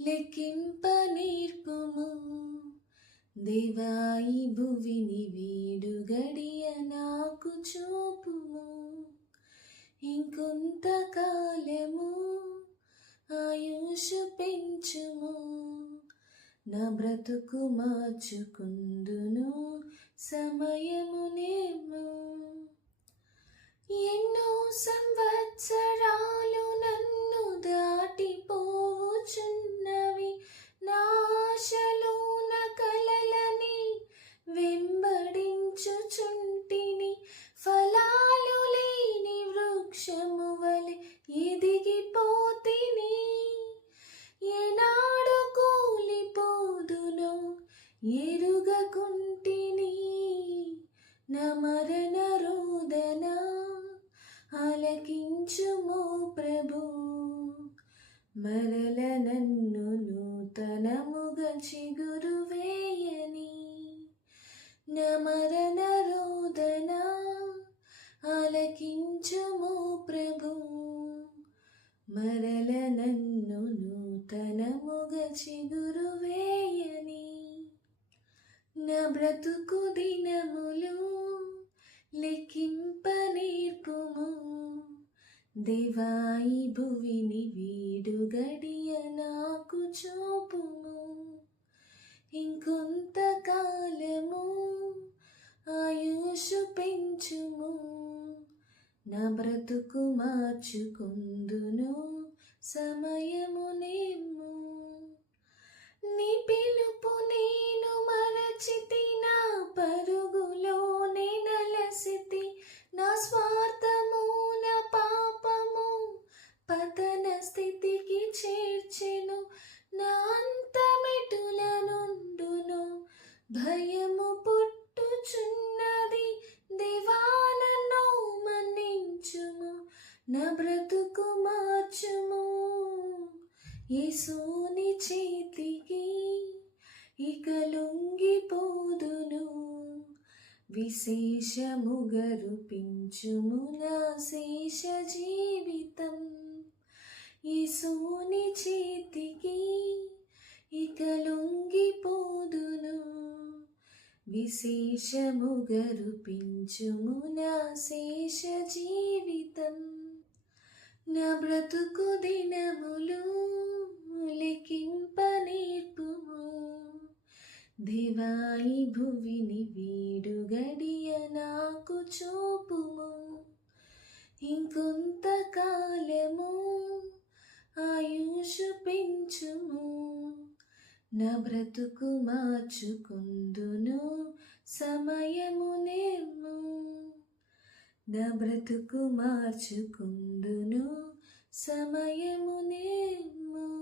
లెక్కింప నేర్పుము. దేవాయి భువిని వీడు గడియ నాకు చూపుము. ఇంకొంత కాలము ఆయుషు పెంచుము. నా బ్రతుకు మార్చుకుందును సమయమునేము. ఎన్నో సంవత్సరం వృక్షము వలె ఎదిగిపోతిని ఏనాడు కూలిపోదును ఎరుగకుంటిని నమరణ రోదన ఆలకించుము ప్రభు. మరల నన్ను నూతనముగా చిగురు వేయని. నమరణ నూతనముగా చిగురు వేయని నా బ్రతుకు దినములు లెక్కింప నేర్పుము. దేవాయి భువిని వీడు గడియ నాకు చూపుము. ఇంకొంతకాలము ఆయుషు పెంచుము. నా బ్రతుకు మార్చుకుందును సమయం యేసుని చేతికి ఇక లొంగిపోదును. విశేషముగా రూపించుము నా శేష జీవితం. యేసుని చేతికి ఇక లొంగిపోదును. విశేషముగా రూపించుము నా శేష జీవితం. నా బ్రతుకు దివాయి భువిని వీడు గడియ నాకు చూపుము. ఇంకొంత కాలము ఆయుషు పెంచుము. నా బ్రతుకు మార్చుకుందును సమయము నేము నా బ్రతుకు మార్చుకుందును సమయము నేము